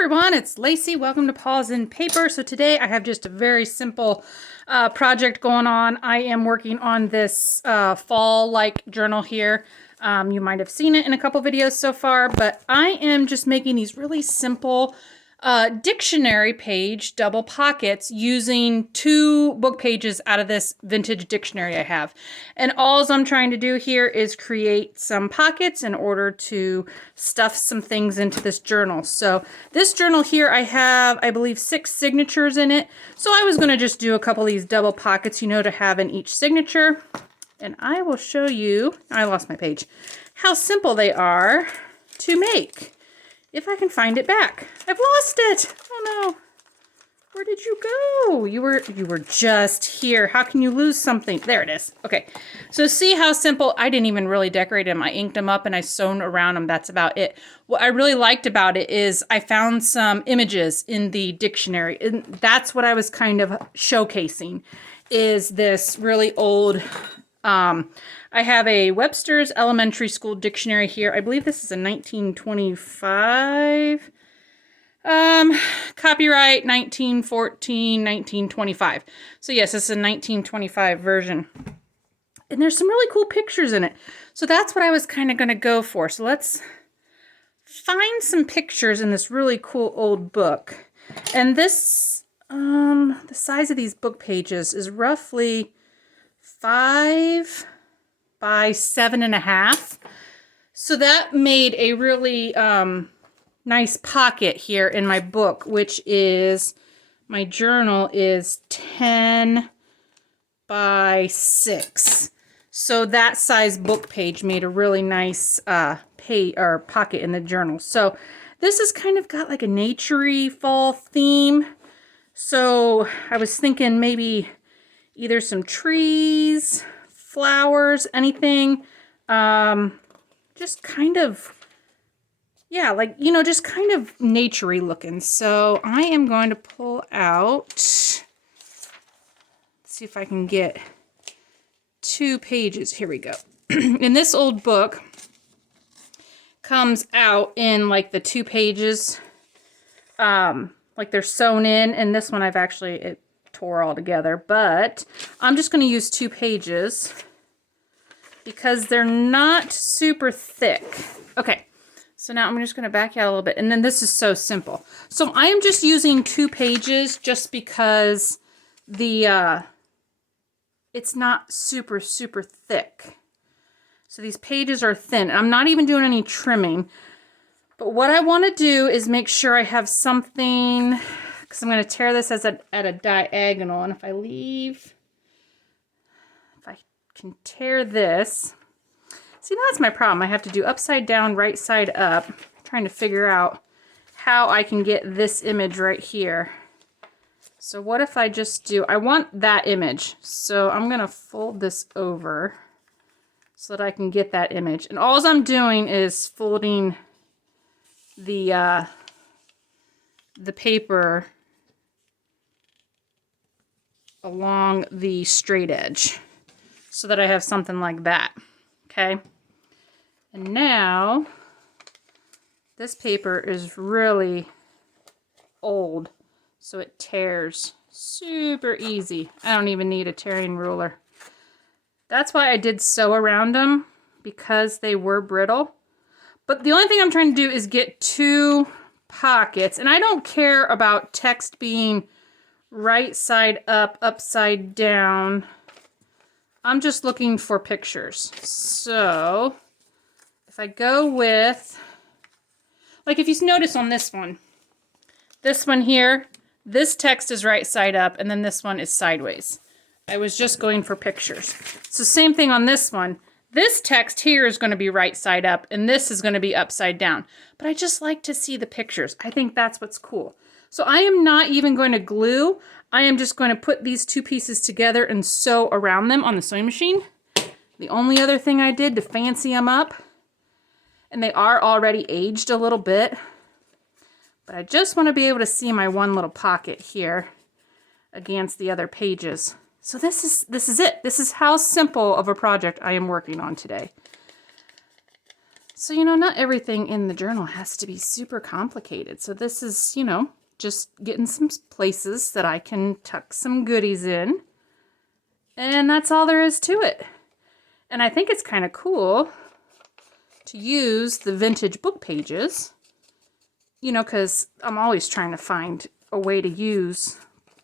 everyone, it's Lacey. Welcome to Paws and Paper. So today I have just a very simple project going on. I am working on this fall-like journal here. You might have seen it in a couple videos so far, but I am just making these really simple dictionary page double pockets using 2 book pages out of this vintage dictionary I have. And all I'm trying to do here is create some pockets in order to stuff some things into this journal. So this journal here, I have, I believe, 6 signatures in it. So I was going to just do a couple of these double pockets, to have in each signature. And I will show you, I lost my page, how simple they are to make. If I can find it back. I've lost it. Oh no. Where did you go? You were just here. How can you lose something? There it is. Okay. So see how simple. I didn't even really decorate them. I inked them up and I sewn around them. That's about it. What I really liked about it is I found some images in the dictionary. And that's what I was kind of showcasing, is this really old I have a Webster's Elementary School Dictionary here. I believe this is a 1925. Copyright 1914, 1925. So yes, this is a 1925 version. And there's some really cool pictures in it. So that's what I was kind of going to go for. So let's find some pictures in this really cool old book. And this, the size of these book pages is roughly 5 by 7.5. So that made a really nice pocket here in my book, which is, my journal is 10 by 6. So that size book page made a really nice pocket in the journal. So this has kind of got like a naturey fall theme. So I was thinking maybe either some trees, flowers, anything, just kind of, yeah, like, just kind of naturey looking. So I am going to pull out, let's see if I can get 2 pages. Here we go. And this old book comes out in like the 2 pages, like they're sewn in, and this one I've actually, it tore all together, but I'm just going to use 2 pages because they're not super thick. Okay, so now I'm just going to back out a little bit, and then this is so simple. So I am just using 2 pages just because the it's not super thick. So these pages are thin. I'm not even doing any trimming, but what I want to do is make sure I have something, because I'm going to tear this at a diagonal. And if I can tear this, see, that's my problem. I have to do upside down, right side up. I'm trying to figure out how I can get this image right here. So what if I just do, I want that image. So I'm going to fold this over so that I can get that image. And all I'm doing is folding the paper along the straight edge so that I have something like that. Okay. And now this paper is really old, so it tears super easy. I don't even need a tearing ruler. That's why I did sew around them, because they were brittle. But the only thing I'm trying to do is get 2 pockets, and I don't care about text being right side up, upside down. I'm just looking for pictures. So if I go with, like, if you notice on this one here, this text is right side up, and then this one is sideways. I was just going for pictures. So same thing on this one. This text here is going to be right side up, and this is going to be upside down. But I just like to see the pictures. I think that's what's cool. So I am not even going to glue. I am just going to put these 2 pieces together and sew around them on the sewing machine. The only other thing I did to fancy them up, and they are already aged a little bit, but I just want to be able to see my one little pocket here against the other pages. So this is it. This is how simple of a project I am working on today. So, you know, not everything in the journal has to be super complicated. So this is, you know, just getting some places that I can tuck some goodies in. And that's all there is to it. And I think it's kind of cool to use the vintage book pages, you know, because I'm always trying to find a way to use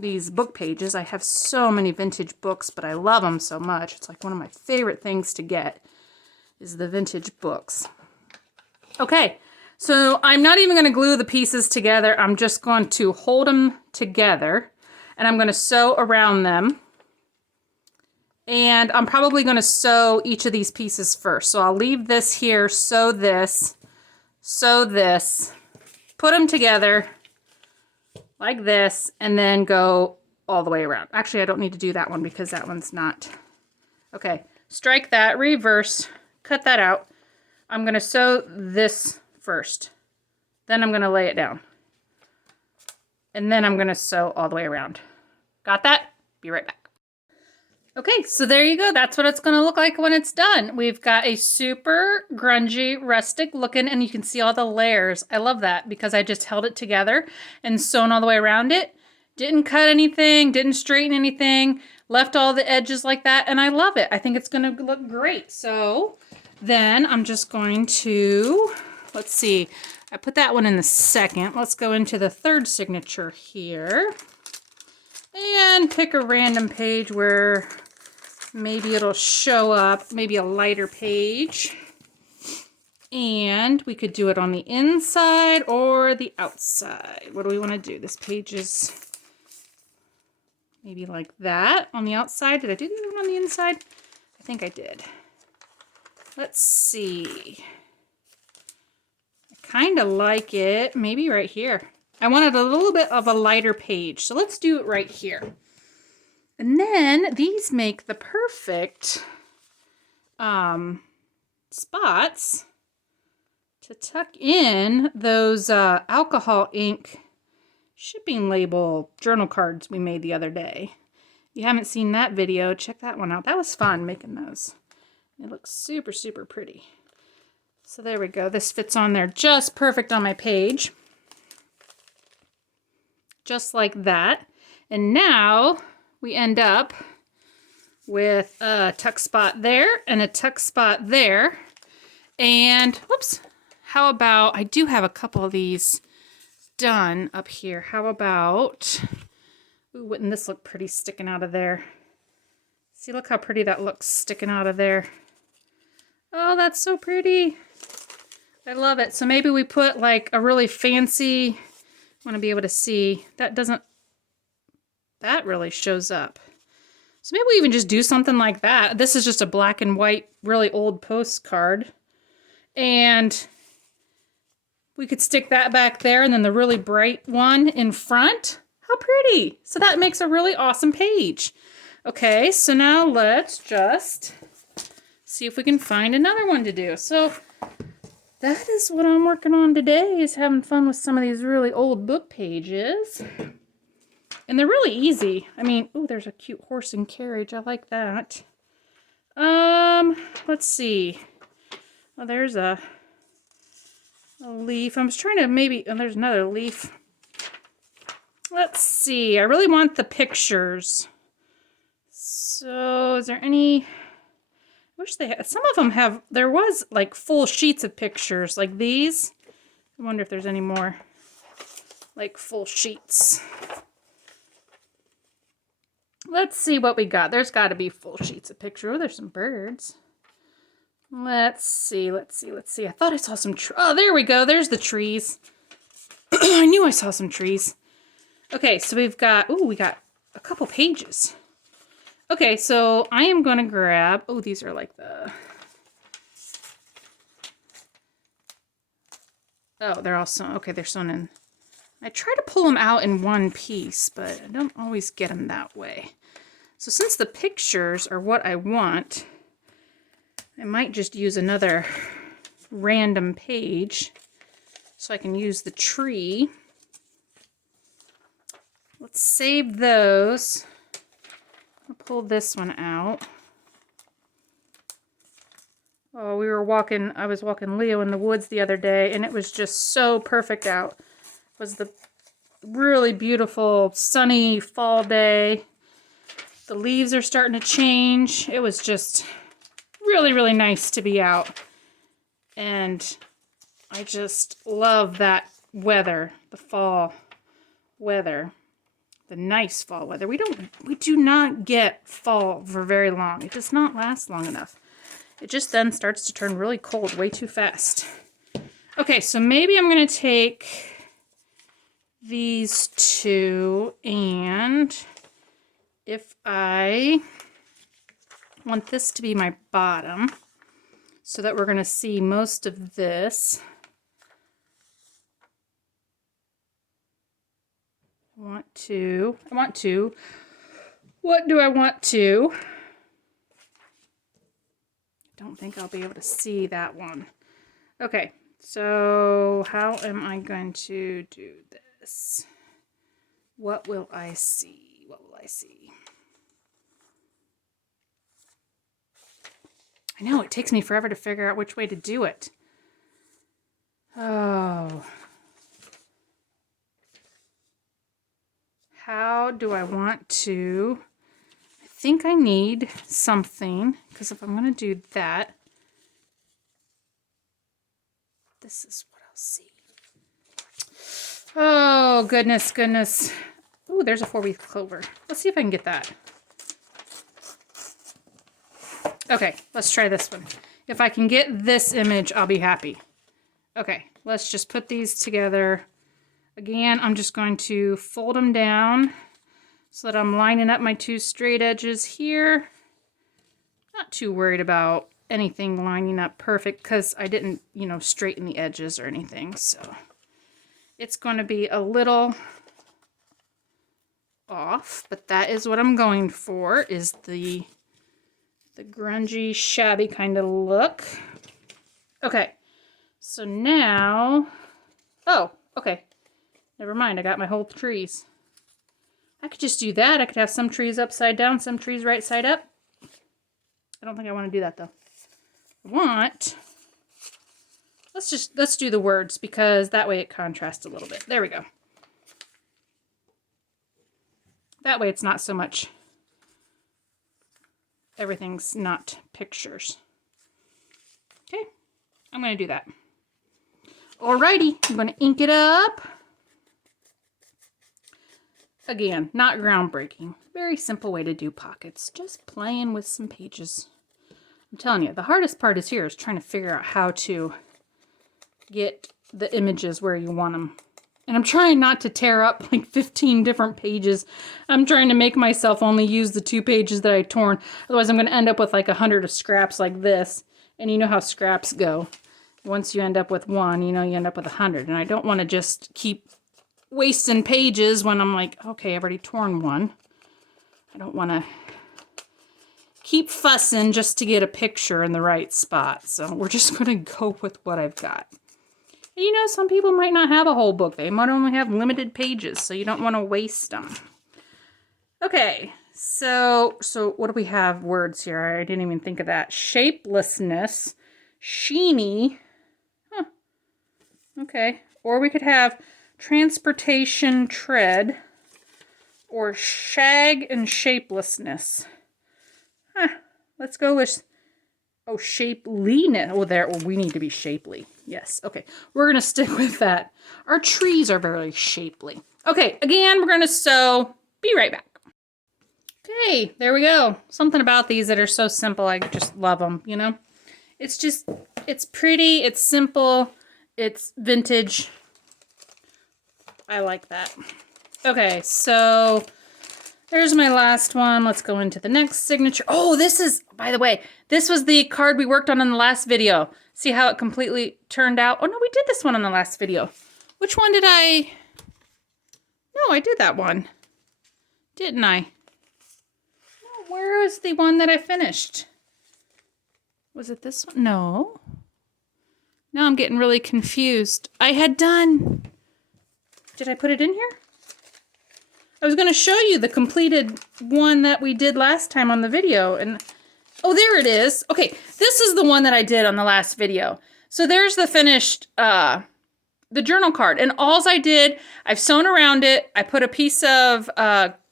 these book pages. I have so many vintage books, but I love them so much. It's like one of my favorite things to get is the vintage books. Okay, so I'm not even going to glue the pieces together. I'm just going to hold them together, and I'm going to sew around them. And I'm probably going to sew each of these pieces first. So I'll leave this here, sew this, put them together like this, and then go all the way around. Actually, I don't need to do that one because that one's not. Okay, strike that, reverse, cut that out. I'm going to sew this first. Then I'm going to lay it down. And then I'm going to sew all the way around. Got that? Be right back. Okay, so there you go. That's what it's going to look like when it's done. We've got a super grungy, rustic looking, and you can see all the layers. I love that because I just held it together and sewn all the way around it. Didn't cut anything, didn't straighten anything, left all the edges like that, and I love it. I think it's going to look great. So then I'm just going to, let's see, I put that one in the second. Let's go into the third signature here and pick a random page where maybe it'll show up, maybe a lighter page. And we could do it on the inside or the outside. What do we want to do? This page is maybe like that on the outside. Did I do that one on the inside? I think I did. Let's see. I kind of like it. Maybe right here. I wanted a little bit of a lighter page. So let's do it right here. And then these make the perfect spots to tuck in those alcohol ink shipping label journal cards we made the other day. If you haven't seen that video, check that one out. That was fun making those. It looks super, super pretty. So there we go. This fits on there just perfect on my page. Just like that. And now we end up with a tuck spot there and a tuck spot there. And, whoops, how about, I do have a couple of these done up here. How about, ooh, wouldn't this look pretty sticking out of there? See, look how pretty that looks sticking out of there. Oh, that's so pretty. I love it. So maybe we put like a really fancy, I want to be able to see, that really shows up. So maybe we even just do something like that. This is just a black and white, really old postcard. And we could stick that back there and then the really bright one in front. How pretty. So that makes a really awesome page. Okay, so now let's just see if we can find another one to do. So that is what I'm working on today, is having fun with some of these really old book pages. And they're really easy. I mean, ooh, there's a cute horse and carriage. I like that. Let's see. Oh, there's a leaf. I was trying to maybe, oh, there's another leaf. Let's see. I really want the pictures. So is there any, I wish they had, some of them have, there was like full sheets of pictures like these. I wonder if there's any more like full sheets. Let's see what we got. There's got to be full sheets of picture. Oh, there's some birds. Let's see. I thought I saw some oh, there we go. There's the trees. I knew I saw some trees. Okay, so we've got, ooh, we got a couple pages. Okay, so I am going to grab, oh, these are like the, oh, they're all sewn, okay, they're sewn in. I try to pull them out in one piece, but I don't always get them that way. So since the pictures are what I want, I might just use another random page so I can use the tree. Let's save those. I'll pull this one out. Oh, I was walking Leo in the woods the other day, and it was just so perfect out. It was the really beautiful sunny fall day. The leaves are starting to change. It was just really, really nice to be out. And I just love that weather, the fall weather, the nice fall weather. We do not get fall for very long. It does not last long enough. It just then starts to turn really cold way too fast. Okay, so maybe I'm going to take these two, and if I want this to be my bottom so that we're going to see most of this, I want to, what do I want to? Don't think I'll be able to see that one. Okay, so how am I going to do this? What will I see? What will I see? I know, it takes me forever to figure out which way to do it. Oh. How do I want to... I think I need something, because if I'm going to do that, this is what I'll see. Oh, goodness, goodness. Ooh, there's a 4-leaf clover. Let's see if I can get that. Okay, let's try this one. If I can get this image, I'll be happy. Okay, let's just put these together. Again, I'm just going to fold them down so that I'm lining up my two straight edges here. Not too worried about anything lining up perfect because I didn't, straighten the edges or anything. So it's going to be a little off, but that is what I'm going for, is the grungy, shabby kind of look. Okay, so now, oh, okay. Never mind, I got my whole trees. I could just do that. I could have some trees upside down, some trees right side up. I don't think I want to do that though. Let's do the words, because that way it contrasts a little bit. There we go. That way it's not so much, everything's not pictures. Okay, I'm going to do that. Alrighty, I'm going to ink it up. Again, not groundbreaking. Very simple way to do pockets. Just playing with some pages. I'm telling you, the hardest part is trying to figure out how to get the images where you want them. And I'm trying not to tear up like 15 different pages. I'm trying to make myself only use the 2 pages that I torn. Otherwise, I'm going to end up with like 100 of scraps like this. And you know how scraps go. Once you end up with 1, you end up with 100. And I don't want to just keep wasting pages when I'm like, okay, I've already torn 1. I don't want to keep fussing just to get a picture in the right spot. So we're just going to go with what I've got. And some people might not have a whole book. They might only have limited pages, so you don't want to waste them. Okay, so what do we have words here? I didn't even think of that. Shapelessness, sheeny. Huh. Okay, or we could have transportation tread, or shag and shapelessness. Huh. Let's go with, shapeliness. We need to be shapely. Yes, okay. We're going to stick with that. Our trees are very shapely. Okay, again, we're going to sew. Be right back. Okay, there we go. Something about these that are so simple, I just love them, It's pretty, it's simple, it's vintage. I like that. Okay, so there's my last one. Let's go into the next signature. Oh, this is, by the way, this was the card we worked on in the last video. See how it completely turned out? Oh, no, we did this one in the last video. Which one did I? No, I did that one. Didn't I? No, where is the one that I finished? Was it this one? No. Now I'm getting really confused. I had done... Did I put it in here? I was going to show you the completed one that we did last time on the video, and Oh, there it is. Okay, this is the one that I did on the last video. So there's the finished, the journal card. And alls I did, I've sewn around it. I put a piece of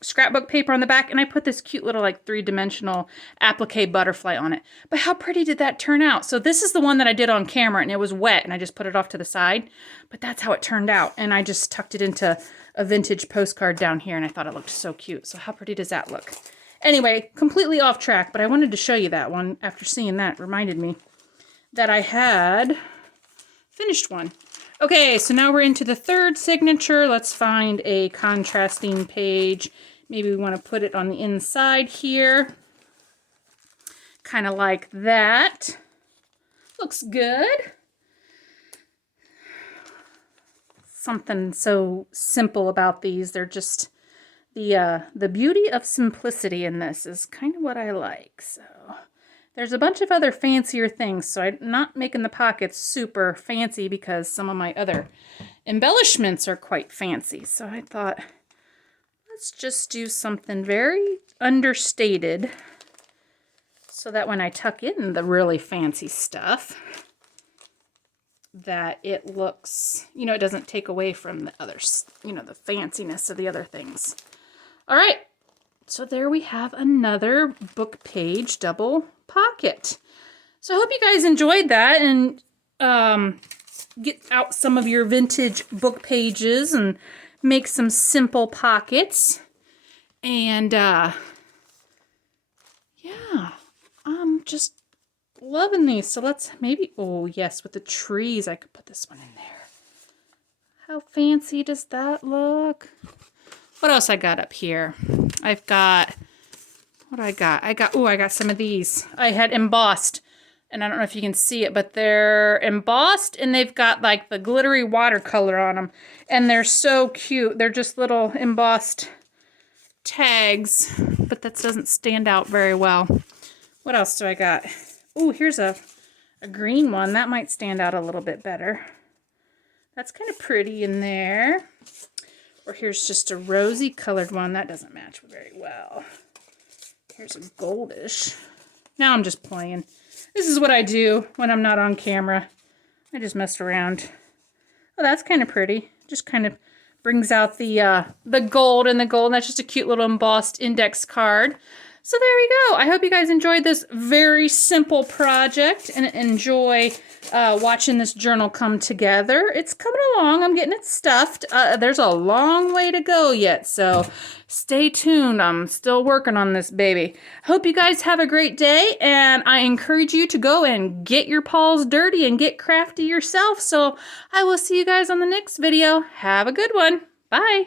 scrapbook paper on the back, and I put this cute little like 3-dimensional applique butterfly on it. But how pretty did that turn out? So this is the one that I did on camera, and it was wet, and I just put it off to the side. But that's how it turned out. And I just tucked it into a vintage postcard down here, and I thought it looked so cute. So how pretty does that look? Anyway, completely off track, but I wanted to show you that one. After seeing that, reminded me that I had finished one. Okay, so now we're into the third signature. Let's find a contrasting page. Maybe we want to put it on the inside here. Kind of like that. Looks good. Something so simple about these. They're just the beauty of simplicity in this is kind of what I like. So there's a bunch of other fancier things, so I'm not making the pockets super fancy because some of my other embellishments are quite fancy. So I thought, let's just do something very understated so that when I tuck in the really fancy stuff, that it looks, you know, it doesn't take away from the others, you know, the fanciness of the other things. All right, so there we have another book page double pocket. So I hope you guys enjoyed that and get out some of your vintage book pages and make some simple pockets. And yeah, I'm just loving these. So let's maybe, oh yes, with the trees, I could put this one in there. How fancy does that look? What else I got up here? I've got, what do I got? I got some of these. I had embossed, and I don't know if you can see it, but they're embossed, and they've got like the glittery watercolor on them, and they're so cute. They're just little embossed tags, but that doesn't stand out very well. What else do I got? Oh, here's a green one. That might stand out a little bit better. That's kind of pretty in there. Or here's just a rosy colored one. That doesn't match very well. Here's a goldish. Now I'm just playing. This is what I do when I'm not on camera. I just mess around. Oh, that's kind of pretty. Just kind of brings out the gold and the gold. That's just a cute little embossed index card. So there we go. I hope you guys enjoyed this very simple project and enjoy watching this journal come together. It's coming along. I'm getting it stuffed. There's a long way to go yet, so stay tuned. I'm still working on this baby. Hope you guys have a great day, and I encourage you to go and get your paws dirty and get crafty yourself. So I will see you guys on the next video. Have a good one. Bye.